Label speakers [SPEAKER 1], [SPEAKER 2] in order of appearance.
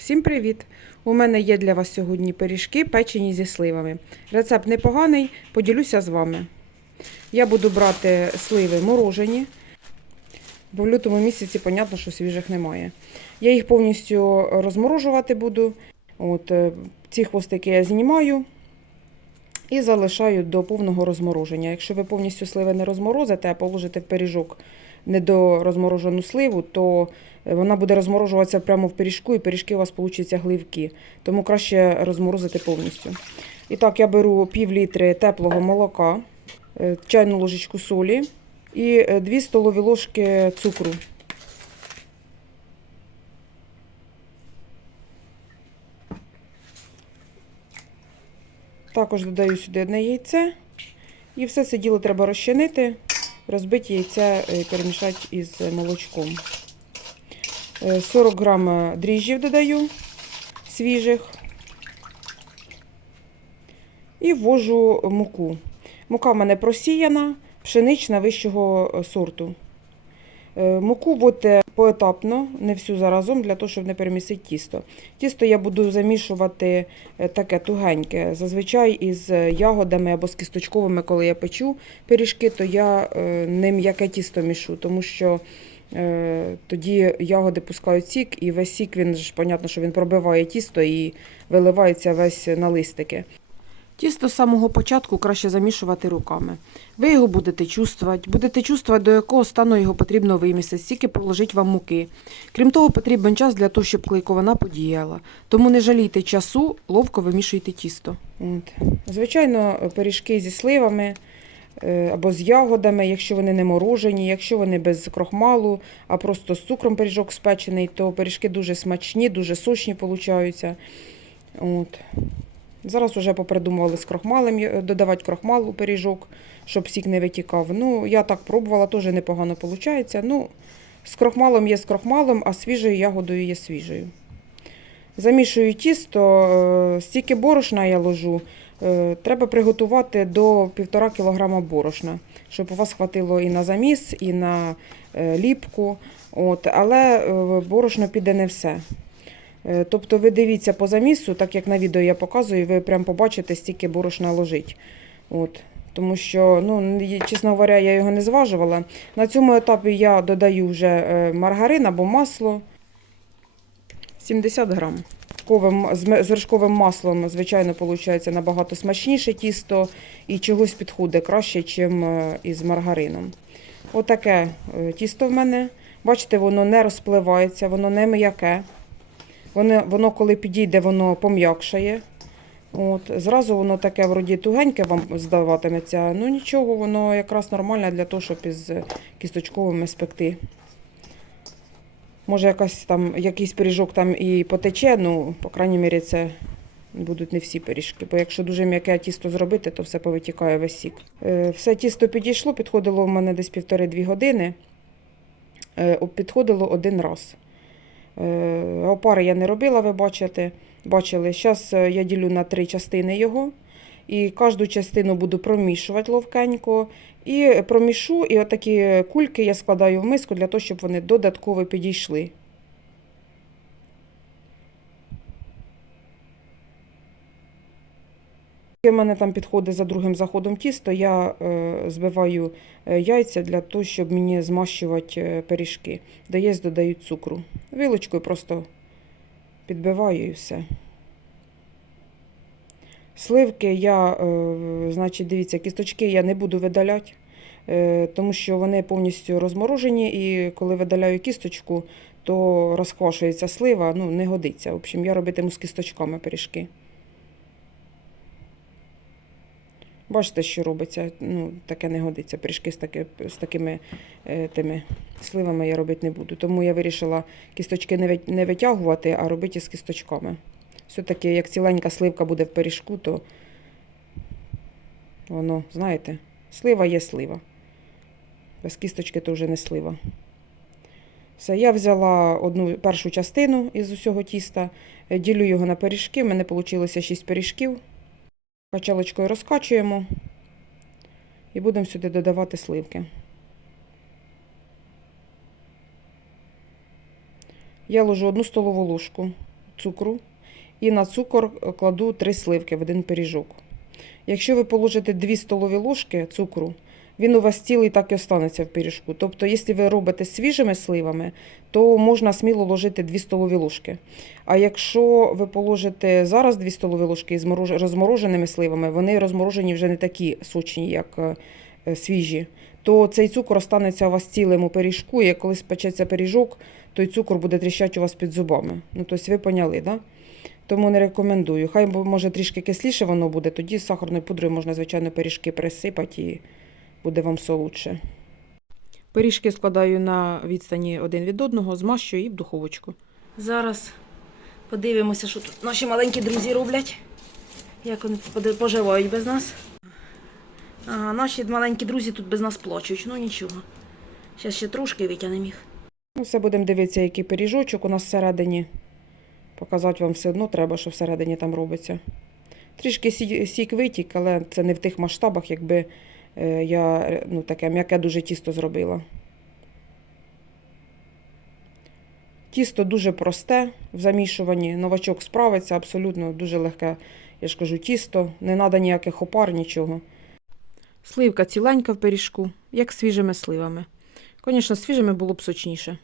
[SPEAKER 1] Всім привіт! У мене є для вас сьогодні пиріжки, печені зі сливами. Рецепт непоганий, поділюся з вами. Я буду брати сливи морожені, бо в лютому місяці, понятно, що свіжих немає. Я їх повністю розморожувати буду. От, е, ці хвостики я знімаю і залишаю до повного розмороження. Якщо ви повністю сливи не розморозите, а положите в пиріжок недорозморожену сливу, то вона буде розморожуватися прямо в пиріжку, і пиріжки у вас получаться гливкі. Тому краще розморозити повністю. І так, я беру пів літри теплого молока, е, чайну ложечку солі і 2 столові ложки цукру. Також додаю сюди одне яйце. І все це діло треба розчинити, розбити яйця і перемішати із молочком. Е, 40 грам дріжджів додаю свіжих. І ввожу муку. Мука в мене просіяна, пшенична вищого е, сорту. Е, Муку вводьте поетапно, не всю заразом, для того, щоб не перемісити тісто. Тісто я буду замішувати е, таке тугеньке. Зазвичай із ягодами або з кісточковими, коли я печу пиріжки, то я е, не м'яке тісто мішу, тому що е, тоді ягоди пускають сік, і весь сік, він ж, понятно, що він пробиває тісто і виливається весь на листики. Тісто з самого початку краще замішувати руками. Ви його будете чувствувати, будете чувствувати, до якого стану його потрібно вимісити, стільки положить вам муки. Крім того, потрібен час для того, щоб клейковина подіяла. Тому не жалійте часу, ловко вимішуйте тісто. От. Звичайно, пиріжки зі сливами е, або з ягодами, якщо вони не морожені, якщо вони без крохмалу, а просто з цукром пиріжок спечений, то пиріжки дуже смачні, дуже сочні получаються. Зараз вже попридумували з крохмалем додавати крохмал у пиріжок, щоб сік не витікав. Ну, я так пробувала, теж непогано виходить. Ну, з крохмалом є з крохмалом, а свіжою ягодою є свіжою. Замішую тісто, е, стільки борошна я ложу. е, Треба приготувати до 1,5 кг борошна, щоб у вас хватило і на заміс, і на е, ліпку. От, але борошно піде не все. Е, Тобто ви дивіться по замісу, так як на відео я показую, ви прям побачите, стільки борошна лежить. От. Тому що, ну, чесно говоря, я його не зважувала. На цьому етапі я додаю вже е, маргарин або масло 70 грам. З вершковим маслом, звичайно, виходить набагато смачніше тісто і чогось підходить краще, ніж із маргарином. Отаке е, тісто в мене. Бачите, воно не розпливається, воно не м'яке. Воно, воно коли підійде, воно пом'якшає. От, зразу воно таке вроді тугеньке вам здаватиметься. Ну нічого, воно якраз нормальне для того, щоб із кісточковими спекти. Може, якась там, якийсь пиріжок там і потече, ну, по крайній мірі, це будуть не всі пиріжки. Бо якщо дуже м'яке тісто зробити, то все повитікає весь сік. Е, все тісто підійшло, підходило в мене десь півтори-дві години. Е, підходило один раз. Е, Опари я не робила, ви бачите. Бачили. Зараз я ділю на три частини його. І кожну частину буду промішувати ловкенько. І промішу, і отакі кульки я складаю в миску для того, щоб вони додатково підійшли. У мене там підходить за другим заходом тісто, я е, збиваю е, яйця для того, щоб мені змащувати е, пиріжки. Дає, додаю цукру. Вилочкою просто підбиваю і все. Сливки я, значить, дивіться, кісточки я не буду видаляти, тому що вони повністю розморожені, і коли видаляю кісточку, то розквашується слива, ну, не годиться. В общем, я робитиму з кісточками пиріжки. Бачите, що робиться, ну, таке не годиться. Пиріжки з, таки, з такими е, тими сливами я робити не буду. Тому я вирішила кісточки не, ви- не витягувати, а робити із кісточками. Все-таки, як ціленька сливка буде в пиріжку, то воно, знаєте, слива є слива. Без кісточки то вже не слива. Все, я взяла одну першу частину із усього тіста, е, ділю його на пиріжки. У мене вийшло 6 пиріжків. Качалочкою розкачуємо і будемо сюди додавати сливки. Я ложу одну столову ложку цукру і на цукор кладу 3 сливки в один пиріжок. Якщо ви положите 2 столові ложки цукру, він у вас цілий так і останеться в пиріжку. Тобто, якщо ви робите свіжими сливами, то можна сміло ложити 2 столові ложки. А якщо ви положите зараз 2 столові ложки морож- розмороженими сливами, вони розморожені вже не такі сочні, як е, е, свіжі, то цей цукор останеться у вас цілим у пиріжку, і коли спечеться пиріжок, той цукор буде тріщати у вас під зубами. Ну, тобто ви поняли, да? Тому не рекомендую. Хай може трішки кисліше воно буде, тоді з сахарною пудрою можна, звичайно, пиріжки пересипати і буде вам солодше. Пиріжки складаю на відстані один від одного, змащую і в духовочку.
[SPEAKER 2] Зараз подивимося, що тут наші маленькі друзі роблять. Як вони поживають без нас. Ага, наші маленькі друзі тут без нас плачуть, ну нічого. Зараз ще трошки витягнемо їх.
[SPEAKER 1] Ну, все будемо дивитися, який пиріжочок у нас всередині. Показати вам все одно треба, що всередині там робиться. Трішки сік витік, але це не в тих масштабах, якби я е, ну, таке м'яке дуже тісто зробила. Тісто дуже просте в замішуванні. Новачок справиться абсолютно дуже легке, я ж кажу, тісто. Не треба ніяких опар, нічого. Сливка ціленька в пиріжку, як свіжими сливами. Звісно, свіжими було б сочніше.